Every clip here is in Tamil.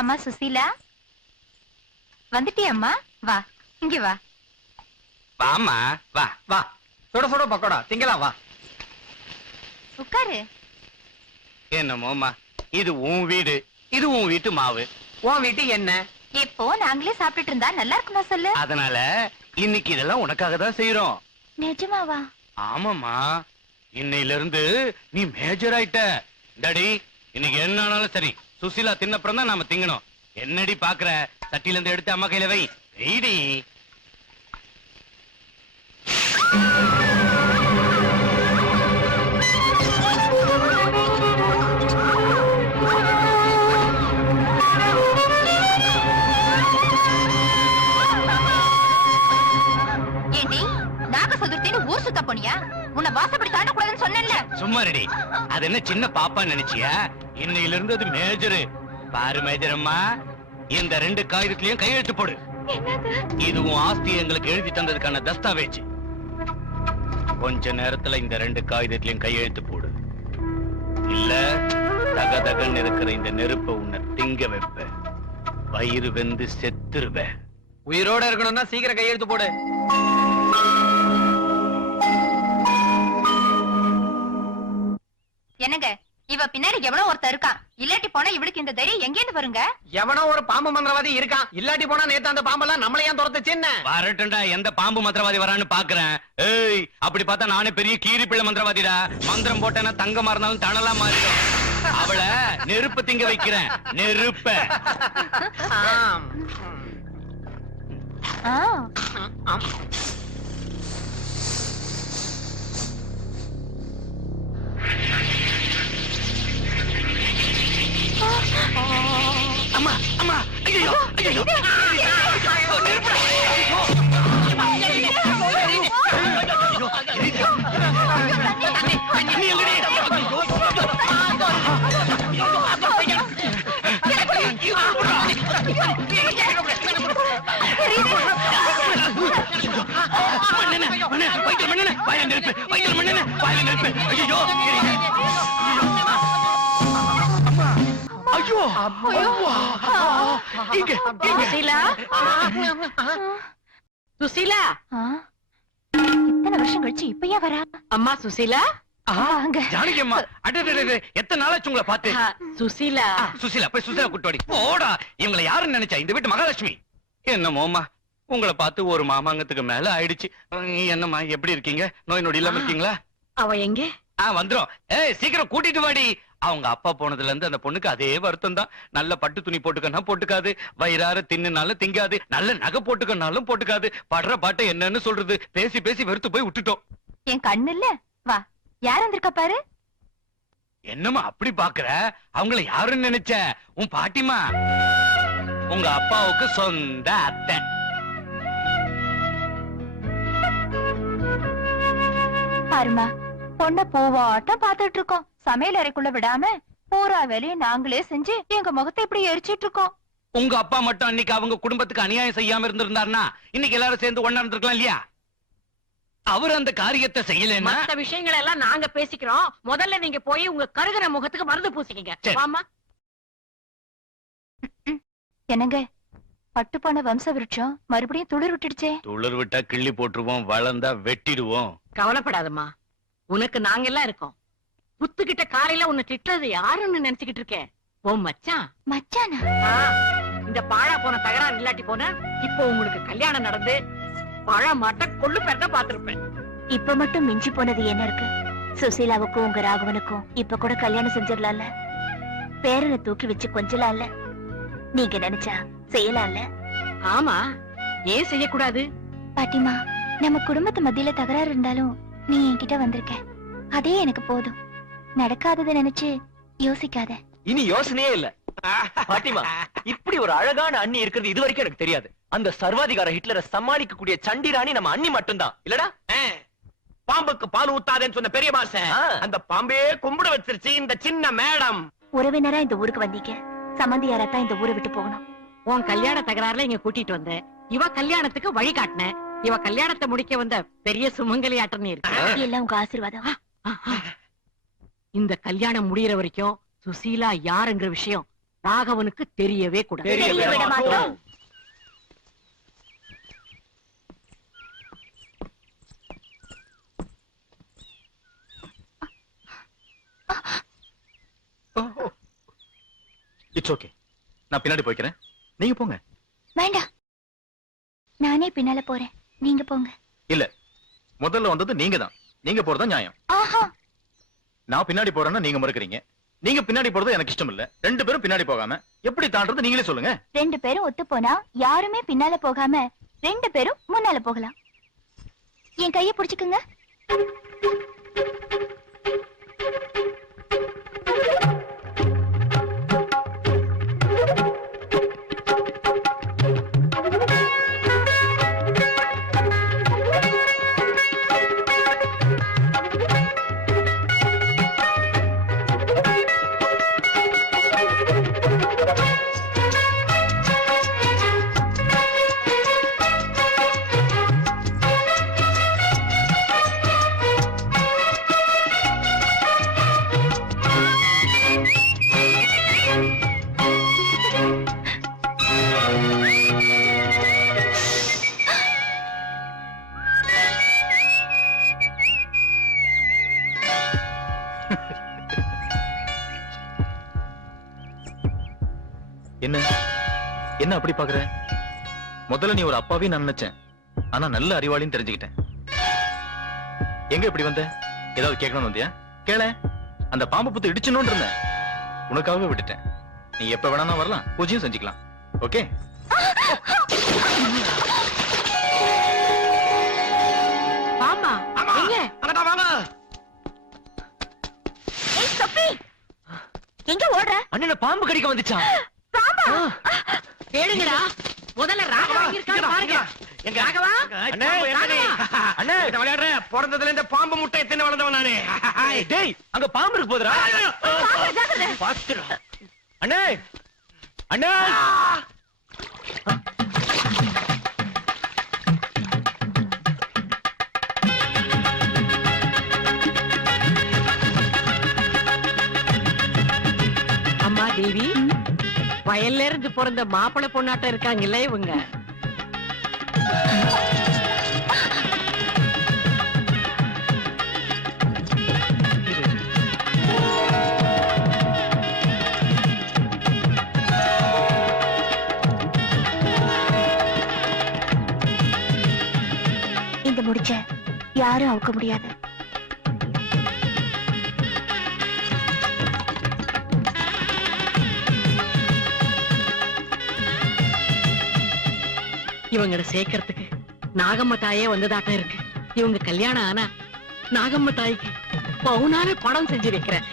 அம்மா சுசீலா வந்துட்டியம்மா, வா இங்க வா. வாமா, வா வா. சுட சுட பக்கோடா திங்கலாம், வா. உட்காரு. என்னமோமா, இது உன் வீடு, இது உன் வீட்டு மாவு. உன் வீட்டு என்ன? எப்போ நாங்களே சாப்பிட்டுட்டு இருந்தா நல்லா இருக்குமா சொல்லு. அதனால இன்னைக்கு இதெல்லாம் உனக்காக தான் செய்யறோம். நிஜமாவா? ஆமாமா, இன்னையில இருந்து நீ மேஜர் ஆயிட்ட. டாடி, இன்னைக்கு என்ன ஆனாலும் சரி, சுசீலா தின்னப்புறம் தான் நாம திங்கணும். என்னடி பாக்குற? சட்டில இருந்து எடுத்து அம்மா கையில வை. வெயிடி. ஏண்டி நாக சதுர்த்தின்னு ஊர் சுத்த போனியா? உன்னை வாசப்படி தாண்டக்கூடாதுன்னு சொன்னேன்ல. சும்மா ரெடி. அது என்ன சின்ன பாப்பா நினைச்சியா? இன்னையில இருந்து அது மேஜரு. பாரு மேஜர் அம்மா, இந்த 2 காகிதத்திலயும் கையெழுத்து போடு. இதுவும் ஆஸ்தி எங்களுக்கு எழுதி தந்ததுக்கான தஸ்தாவேஜ். கொஞ்ச நேரத்துல இந்த 2 காகிதத்திலயும் கையெழுத்து போடு. இல்ல தகதகன்னு இருக்கிற இந்த நெருப்ப உன்னை திங்க வைப்ப. வயிறு வெந்து செத்துருவ. உயிரோட இருக்கணும்னா சீக்கிரம் கையெழுத்து போடு. என்னங்க, இவ பின்னாடி எவ்வளவு ஒருத்தர் இருக்கான். இல்லாட்டி போனா இவளுக்கு இந்த தைரியம் எங்கேந்து வருங்க? எவனோ ஒரு பாம்பு மந்திரவாதி இருக்கான். இல்லாட்டி போனா நேத்து அந்த பாம்பெல்லாம் நம்மள ஏன் துரத்துச்சுன்னு. வரட்டும்டா, எந்த பாம்பு மந்திரவாதி வரான்னு பாக்குறேன். ஏய், அப்படி பார்த்தா நானே பெரிய கீரி பிள்ளை மந்திரவாதிடா. மந்திரம் போட்டேன்னா தங்கமா இருந்தாலும் தணலா மாறிடும். அவளை நெருப்பு திங்க வைக்கிறேன். நெருப்ப. ஆம். ஆ, ஆம். அம்மா அம்மா, ஐயோ ஐயோ, சுசீலா, இத்தனை வருஷம் கழிச்சு இப்பயா வரா? அம்மா சுசீலா. ஜானகி அம்மா, அடடடடே, எத்தனை நாளாச்சு உங்களை பார்த்து. சுசீலா, சுசீலா போய் சுசீலா கூட்டோடி போடா. இவங்களை யாருன்னு நினைச்சா? இந்த வீட்டு மகாலட்சுமி. என்னமோமா, உங்களை பார்த்து ஒரு மாமாங்கத்துக்கு மேல ஆயிடுச்சு. என்னம்மா, எப்படி இருக்கீங்க? நோய் நொடி இல்லாம இருக்கீங்களா? அவ எங்கே? வந்துரும். ஏய், சீக்கிரம் கூட்டிட்டு வாடி. அவங்க அப்பா போனதுல இருந்து அந்த பொண்ணுக்கு அதே வருத்தம் தான். நல்ல பட்டு துணி போட்டுக்கன்னா போட்டுக்காது, வயிறார தின்னுனாலும் திங்காது, நல்ல நகை போட்டுக்கனாலும் போட்டுக்காது. படுற பாட்டை என்னன்னு சொல்றது? பேசி பேசி வெறுத்து போய் விட்டுட்டோம். என் கண்ணு இல்ல. வா, யார் வந்திருக்கா பாரு. என்னம்மா அப்படி பாக்குற? அவங்கள யாருன்னு நினைச்ச? உன் பாட்டிமா, உங்க அப்பாவுக்கு சொந்த அத்தை. பாருமா, பொண்ண பூவாட்டம் பாத்துட்டு இருக்கோம். சமையல் அறைக்குள்ள விடாம பூரா வேலையும் நாங்களே செஞ்சு எங்க முகத்தை இப்படி எரிச்சிட்டு இருக்கோம். உங்க அப்பா மட்டும் அன்னைக்கு அவங்க குடும்பத்துக்கு அநியாயம் செய்யாம இருந்திருந்தாருன்னா இன்னைக்கு எல்லாரும் சேர்ந்து ஒண்ணா இருந்திருக்கலாம் இல்லையா? அவர் அந்த காரியத்தை செய்யலன்னா மத்த விஷயங்களை எல்லாம் நாங்க பேசிக்கிறோம். முதல்ல நீங்க போய் உங்க கருகிற முகத்துக்கு மருந்து பூசிக்கங்க. சரி. வாமா. என்னங்க, பட்டு போன வம்ச விருட்சம் மறுபடியும் துளிர் விட்டுடுச்சே. துளிர் விட்டா கிள்ளி போட்டுருவோம், வளர்ந்தா வெட்டிடுவோம். கவலைப்படாதம்மா, உனக்கு நாங்க எல்லாம் இருக்கோம். புத்துக்கிட்ட காலையில உன்னை திட்டுறது யாருன்னு நினைச்சுக்கிட்டு இருக்கேன்? ஓ மச்சான். மச்சானா? இந்த பாழா போன தகராறு இல்லாட்டி போன இப்போ உங்களுக்கு கல்யாணம் நடந்து பழ மாட்ட கொள்ளு பெறத பாத்திருப்பேன். இப்ப மட்டும் மிஞ்சி போனது என்ன இருக்கு? சுசீலாவுக்கும் உங்க ராகவனுக்கும் இப்ப கூட கல்யாணம் செஞ்சிடலாம்ல. பேரனை தூக்கி வச்சு கொஞ்சலாம்ல. நீங்க நினைச்சா செய்யலாம்ல. ஆமா, ஏன் செய்யக்கூடாது? பாட்டிமா, நம்ம குடும்பத்து மத்தியில தகராறு இருந்தாலும் நீ என்கிட்ட வந்திருக்க, அதே எனக்கு போதும். நடக்காததை நினைச்சு யோசிக்காத. இனி யோசனையே இல்ல. பாட்டிமா, இப்படி ஒரு அழகான அண்ணி இருக்கிறது இது வரைக்கும் எனக்கு தெரியாது. அந்த சர்வாதிகார ஹிட்லரை சமாளிக்க கூடிய சண்டிராணி நம்ம அண்ணி மட்டும்தான் இல்லடா. பாம்புக்கு பால் ஊத்தாதேன்னு சொன்ன பெரிய பாச அந்த பாம்பே கும்பிட வச்சிருச்சு இந்த சின்ன மேடம். உறவினரா இந்த ஊருக்கு வந்தீங்க, சம்பந்தியாரத்தான் இந்த ஊரை விட்டு போகணும். உன் கல்யாண தகராறுல இங்க கூட்டிட்டு வந்த, இவ கல்யாணத்துக்கு வழி காட்டின, இவ கல்யாணத்தை முடிக்க வந்த பெரிய சுமங்கலி ஆட்டம் இருக்கு. எல்லாம் உங்க ஆசீர்வாதம். இந்த கல்யாணம் முடியற வரைக்கும் சுசீலா யாருங்கிற விஷயம் ராகவனுக்கு தெரியவே கூடாது. தெரிய விட மாட்டோம். It's okay. நான் பின்னாடி போய்க்கிறேன், நீங்க போங்க. வேண்டாம், நானே பின்னால போறேன், நீங்க போங்க. இல்ல, முதல்ல வந்தது நீங்க தான். நீங்க போறதா நியாயம். ஆஹா, நான் பின்னாடி போறேன்னா நீங்க மறுக்கறீங்க. நீங்க பின்னாடி போறது எனக்கு இஷ்டம் இல்ல. ரெண்டு பேரும் பின்னாடி போகாம எப்படி தாண்டறது நீங்களே சொல்லுங்க. ரெண்டு பேரும் ஒத்து போனா யாருமே பின்னால போகாம ரெண்டு பேரும் முன்னால போகலாம். என் கைய பிடிச்சுக்குங்க. என்ன என்ன அப்படி பாக்குற? முதல்ல நீ ஒரு அப்பாவே நான் நினைச்சேன். ஆனா நல்ல அறிவாளின்னு தெரிஞ்சுக்கிட்டேன். எங்க இப்படி வந்த? ஏதாவது கேட்கணும்னு வந்தியா? கேள. அந்த பாம்பு புத்து இடிச்சணும்னு இருந்தேன், உனக்காகவே விட்டுட்டேன். நீ எப்ப வேணா வரலாம், பூஜையும் செஞ்சுக்கலாம். ஓகே? பாம்பா எங்க? அங்கடா வாங்க. ஏய் சொப்பி, எங்க ஓடுற? அண்ணன பாம்பு கடிக்க வந்துச்சான். பாம்பா? கேளுங்கடா, முதல்ல ராகவா எங்க இருக்கான்னு பாருங்க. எங்க ராகவா? அண்ணே, என்னடி? அண்ணே, இத விளையாடுற. பிறந்ததுல இந்த பாம்பு முட்டை எத்தனை வளர்ந்தவன் நானே. டேய், அங்க பாம்பு இருக்கு போதுடா. பாம்பு ஜாக்கிரதை. பாத்துடா. அண்ணே அண்ணே, அம்மா தேவி, வயல்ல இருந்து பிறந்த மாப்பிள்ளை பொண்ணாட்டம் இருக்காங்கல்ல இவங்க. இந்த முடிச்ச யாரும் அவுக்க முடியாது. இவங்களை சேர்க்கறதுக்கு நாகம்மா தாயே வந்ததாட்டம் இருக்கு. இவங்க கல்யாணம் ஆனா நாகம்மா தாய்க்கு பவுனான படம் செஞ்சு வைக்கிறேன்.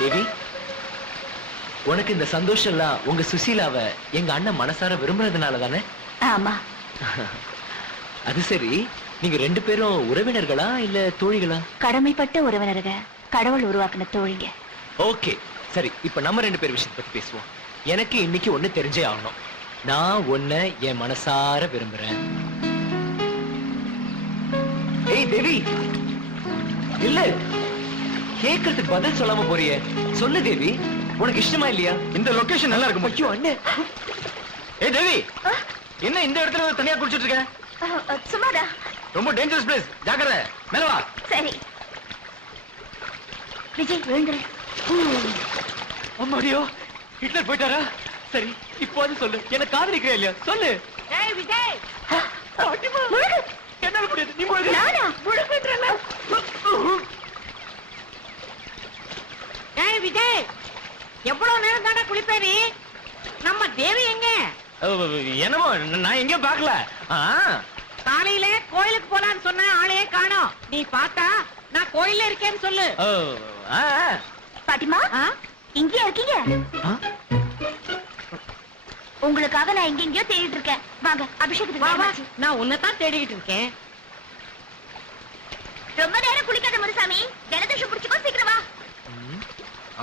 தேவி, உனக்கு இந்த சந்தோஷம் எல்லாம் உங்க சுசீலாவை எங்க அண்ணன் மனசார விரும்புறதுனால தானே? ஆமா, அது சரி, நீங்க ரெண்டு பேரும் உறவினர்களா இல்ல தோழிகளா? கடமைப்பட்ட உறவினருங்க, கடவுள் உருவாக்குன தோழிங்க. ஓகே சரி, இப்ப நம்ம ரெண்டு பேர் விஷயத்தை பத்தி பேசுவோம். எனக்கு இன்னைக்கு ஒண்ணு தெரிஞ்சே ஆகணும். நான் உன்னை என் மனசார விரும்புறேன். ஏய் தேவி, இல்ல கேக்குறதுக்கு பதில் சொல்லாம போறியே, சொல்லு தேவி, உனக்கு இஷ்டமா இல்லையா? இந்த லொகேஷன் நல்லா இருக்கும். ஐயோ அண்ணே. ஏய் தேவி, என்ன இந்த இடத்துல தனியா குடிச்சிட்டு இருக்க? சும்மாடா. ரொம்ப டேஞ்சரஸ் பிளேஸ், ஜாக்கிரதை. மேல வா. சரி விஜய், விழுந்துரு. அம்மாடியோ, ஹிட்லர் போயிட்டாரா? சரி, இப்போ அது சொல்லு, என்ன காதலிக்கிறே இல்லையா? சொல்லு. ஏய் விஜய், பாட்டிமா, முழுகு. என்னால முடியாது, நீ முழுகு. நானா? முழுகுன்றேன்ல. ஏய் விஜய், எவ்வளவு நேரம் தானே குளிப்பே நீ? நம்ம தேவி எங்க? என்னமோ நான் எங்கேயும் பார்க்கல. காலையில கோயிலுக்கு போலான்னு சொன்ன ஆளையே காணோம். நீ பார்த்தா நான் கோயில்ல இருக்கேன்னு சொல்லு. பாட்டிமா, ஆ? இங்கேயா இருக்கீங்க? உங்களுக்காக நான் எங்கெங்கயோ தேடிட்டு இருக்கேன். வாங்க, அபிஷேகத்துக்கு வா வா, நேரமாச்சு. நான் உன்னைத்தான் தேடிக்கிட்டு இருக்கேன். ரொம்ப நேரம் குளிக்காத முருசாமி, ஜலதோஷம் பிடிச்சுக்கோ, சீக்கிரம் வா.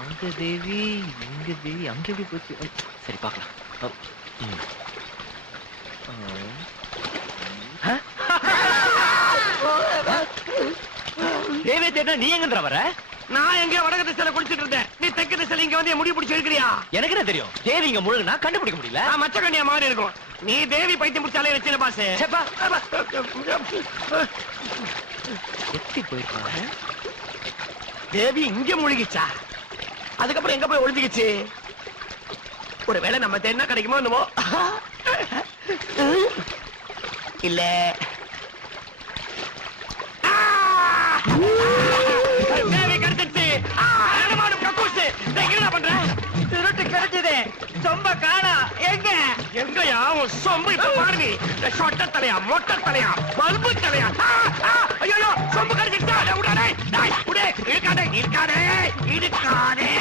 அங்க தேவி, இங்க தேவி, அங்க எப்படி போச்சு? சரி பார்க்கலாம். என்ன நீ எங்கன்ற வர? நான் எங்க வடக்கு திசையில குளிச்சிட்டு இருந்தேன், நீ தெற்கு திசையில இங்க வந்து என் முடி பிடிச்சி இருக்கிறியா? எனக்கு என்ன தெரியும்? தேவி இங்க முழுகுனா கண்டுபிடிக்க முடியல. நான் மச்ச கண்ணியா மாதிரி இருக்கும். நீ தேவி பைத்தியம் பிடிச்சாலே வச்சில பாஸ். சேப்பா எத்தி போயிருக்காங்க. தேவி இங்க முழுகிச்சா? அதுக்கப்புறம் எங்க போய் ஒளிஞ்சுக்கிச்சு? ஒருவேளை நம்ம தேடினா கிடைக்குமோ என்னமோ. இல்ல தேவி கிடைச்சிச்சு. என்ன பண்ற? திருட்டு கிடைச்சது, சொம்ப காணா. எங்க எங்கயா உன் சொம்பு? இப்ப பாருங்க, சொட்ட தலையா, மொட்டை தலையா, பல்பு தலையா? ஐயோ சொம்பு கிடைச்சிட்டா. உடனே இருக்காதே இருக்காதே இருக்காதே.